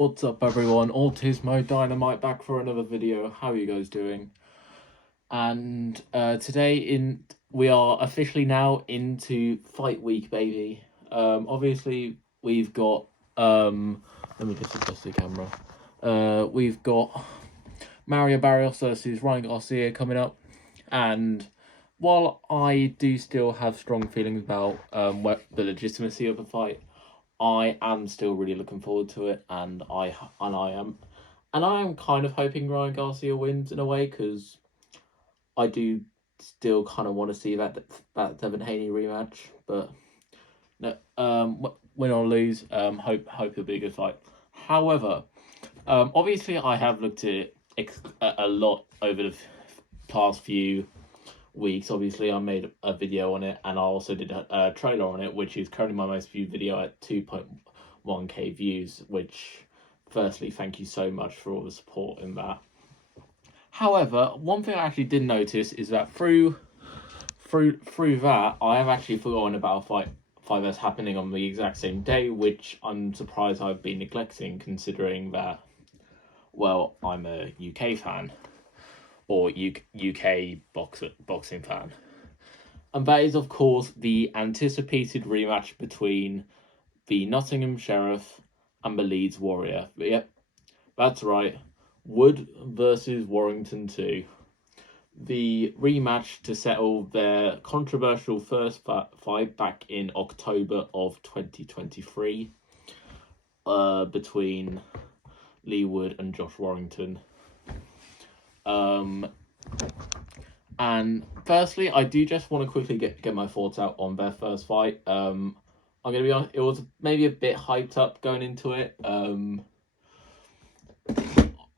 What's up everyone, Autismo Dynamite back for another video. How are you guys doing? And today we are officially now into fight week, baby. Obviously we've got let me just adjust the camera. We've got Mario Barrios versus Ryan Garcia coming up, and while I do still have strong feelings about the legitimacy of the fight, I am still really looking forward to it, and I am kind of hoping Ryan Garcia wins in a way, because I do still kind of want to see that Devin Haney rematch. But no, win or lose, hope it'll be a good fight. However, obviously I have looked at it a lot over the past few weeks. Obviously I made a video on it, and I also did a trailer on it, which is currently my most viewed video at 2.1k views, which firstly, thank you so much for all the support in that. However, one thing I actually did notice is that through that, I have actually forgotten about a fight that's happening on the exact same day, which I'm surprised I've been neglecting, considering that, well, I'm a UK fan, or UK boxing fan. And that is, of course, the anticipated rematch between the Nottingham Sheriff and the Leeds Warrior. But yep, that's right, Wood versus Warrington 2. The rematch to settle their controversial first fight back in October of 2023 between Lee Wood and Josh Warrington. And firstly, I do just want to quickly get my thoughts out on their first fight. I'm gonna be honest, it was maybe a bit hyped up going into it. I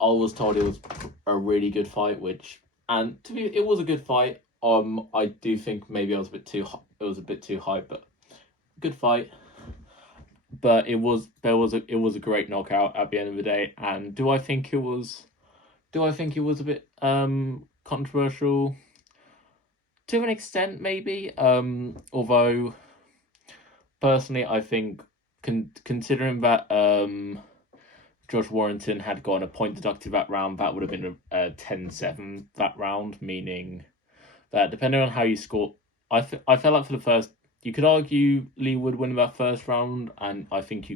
was told it was a really good fight, it was a good fight. I do think maybe it was a bit too hyped, but good fight. But it was a great knockout at the end of the day. And do I think it was a bit controversial? To an extent, maybe. Although personally, I think considering that Josh Warrington had gotten a point deducted that round, that would have been a 10-7 that round, meaning that depending on how you score, I felt like for the first, you could argue Lee Wood winning that first round, and I think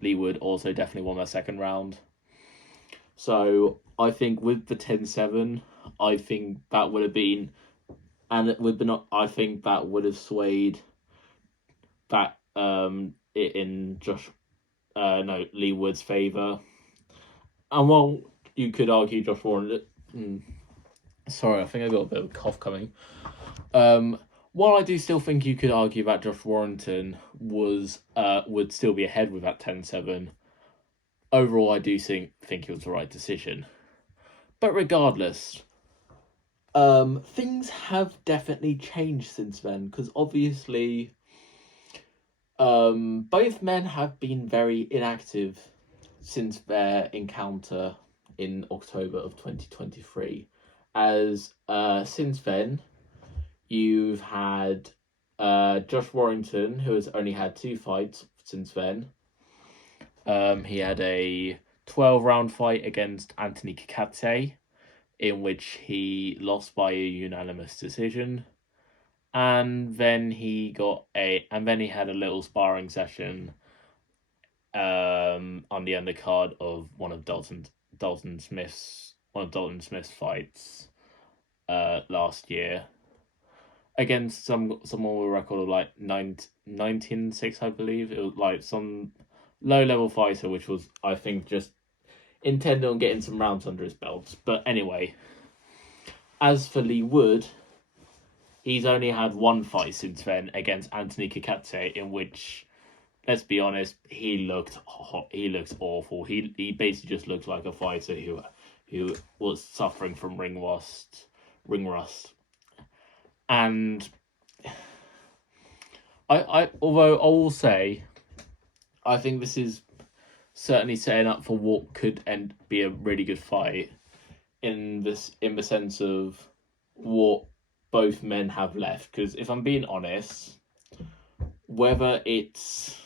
Lee Wood also definitely won that second round. So I think with the 10-7, I think that would have been, and I think that would have swayed that it in Lee Wood's favour. And while you could argue Josh Warrington, sorry, I think I got a bit of a cough coming. While I do still think you could argue that Josh Warrington would still be ahead with that 10-7, overall I do think it was the right decision. But regardless, things have definitely changed since then, because obviously both men have been very inactive since their encounter in October of 2023. As since then, you've had Josh Warrington, who has only had 2 fights since then. He had a 12-round fight against Anthony Kakate, in which he lost by a unanimous decision. And then he had a little sparring session on the undercard of one of Dalton Smith's fights last year against someone with a record of like 19-6, I believe. It was like some low-level fighter, which was, I think, just intended on getting some rounds under his belt. But anyway, as for Lee Wood, he's only had 1 fight since then against Anthony Kakate, in which, let's be honest, he looked awful. He basically just looked like a fighter who was suffering from ring rust. And although I will say, I think this is certainly setting up for what could be a really good fight in the sense of what both men have left. Because if I'm being honest, whether it's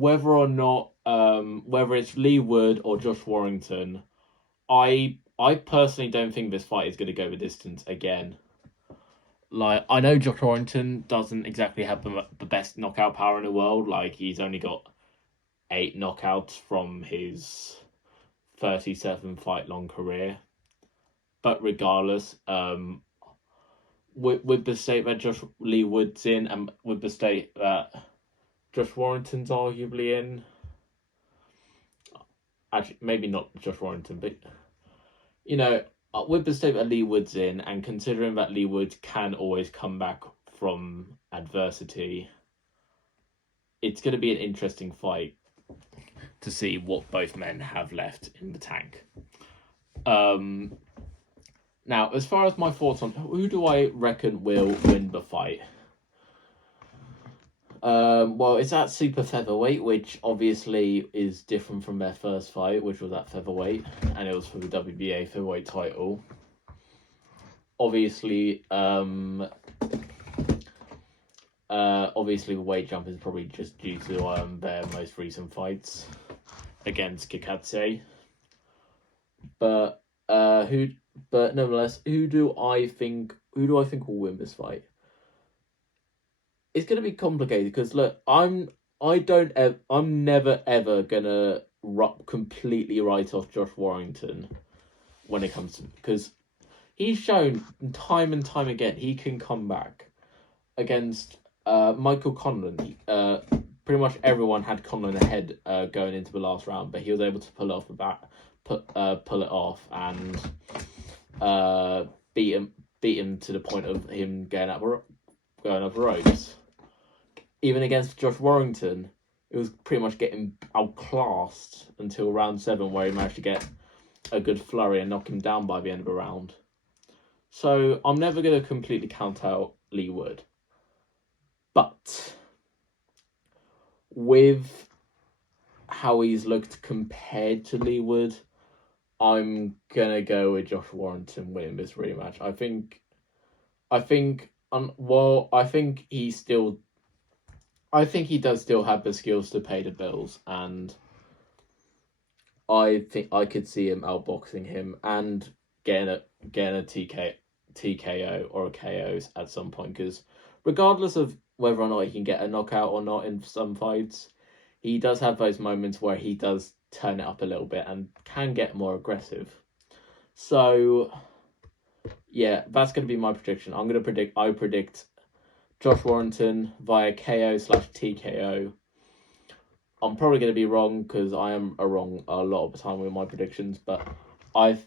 whether or not whether it's Lee Wood or Josh Warrington, I personally don't think this fight is going to go the distance again. Like, I know Josh Warrington doesn't exactly have the best knockout power in the world. Like, he's only got 8 knockouts from his 37 fight long career. But regardless, with the state that Josh Lee Wood's in, and with the state that Josh Warrington's arguably in, actually maybe not Josh Warrington, but you know, with the state that Lee Wood's in, and considering that Lee Wood can always come back from adversity, it's going to be an interesting fight to see what both men have left in the tank. Now, as far as my thoughts on who do I reckon will win the fight? Well, it's at super featherweight, which obviously is different from their first fight, which was at featherweight, and it was for the WBA featherweight title. Obviously, obviously the weight jump is probably just due to their most recent fights against Kikatse. But nonetheless, who do I think will win this fight? It's gonna be complicated because look, I'm never ever gonna completely write off Josh Warrington when it comes to, because he's shown time and time again he can come back against Michael Conlan. Pretty much everyone had Conlan ahead going into the last round, but he was able to pull it off and beat him to the point of him going over ropes. Even against Josh Warrington, it was pretty much getting outclassed until round 7, where he managed to get a good flurry and knock him down by the end of the round. So I'm never going to completely count out Lee Wood. But with how he's looked compared to Lee Wood, I'm going to go with Josh Warrington winning this rematch. I think he does still have the skills to pay the bills, and I think I could see him outboxing him and getting a TKO or a KO at some point, because regardless of whether or not he can get a knockout or not in some fights, he does have those moments where he does turn it up a little bit and can get more aggressive. So yeah, that's going to be my prediction. I predict Josh Warrington via KO/TKO. I'm probably going to be wrong because I am wrong a lot of the time with my predictions, but I'm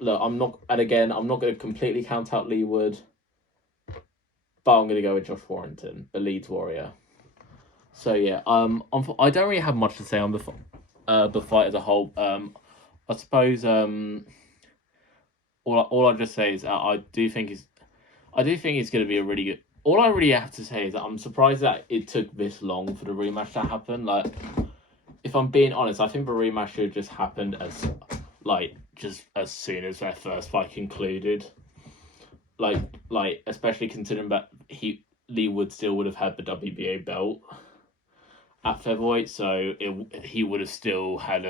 not going to completely count out Lee Wood, but I'm going to go with Josh Warrington, the Leeds Warrior. So yeah, I don't really have much to say on the fight as a whole. I suppose all I'll just say is I do think it's going to be a really good. All I really have to say is that I'm surprised that it took this long for the rematch to happen. Like, if I'm being honest, I think the rematch should have just happened as soon as their first fight concluded. Like especially considering that Lee Wood still would have had the WBA belt at featherweight, so he would have still had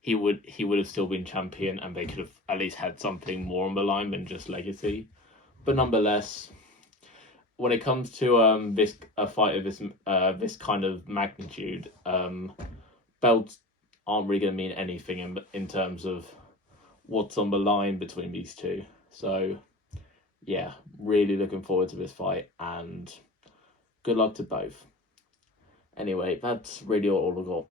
he would have still been champion, and they could have at least had something more on the line than just legacy. But nonetheless, when it comes to a fight of this kind of magnitude, belts aren't really going to mean anything in terms of what's on the line between these two. So yeah, really looking forward to this fight, and good luck to both. Anyway, that's really all I got.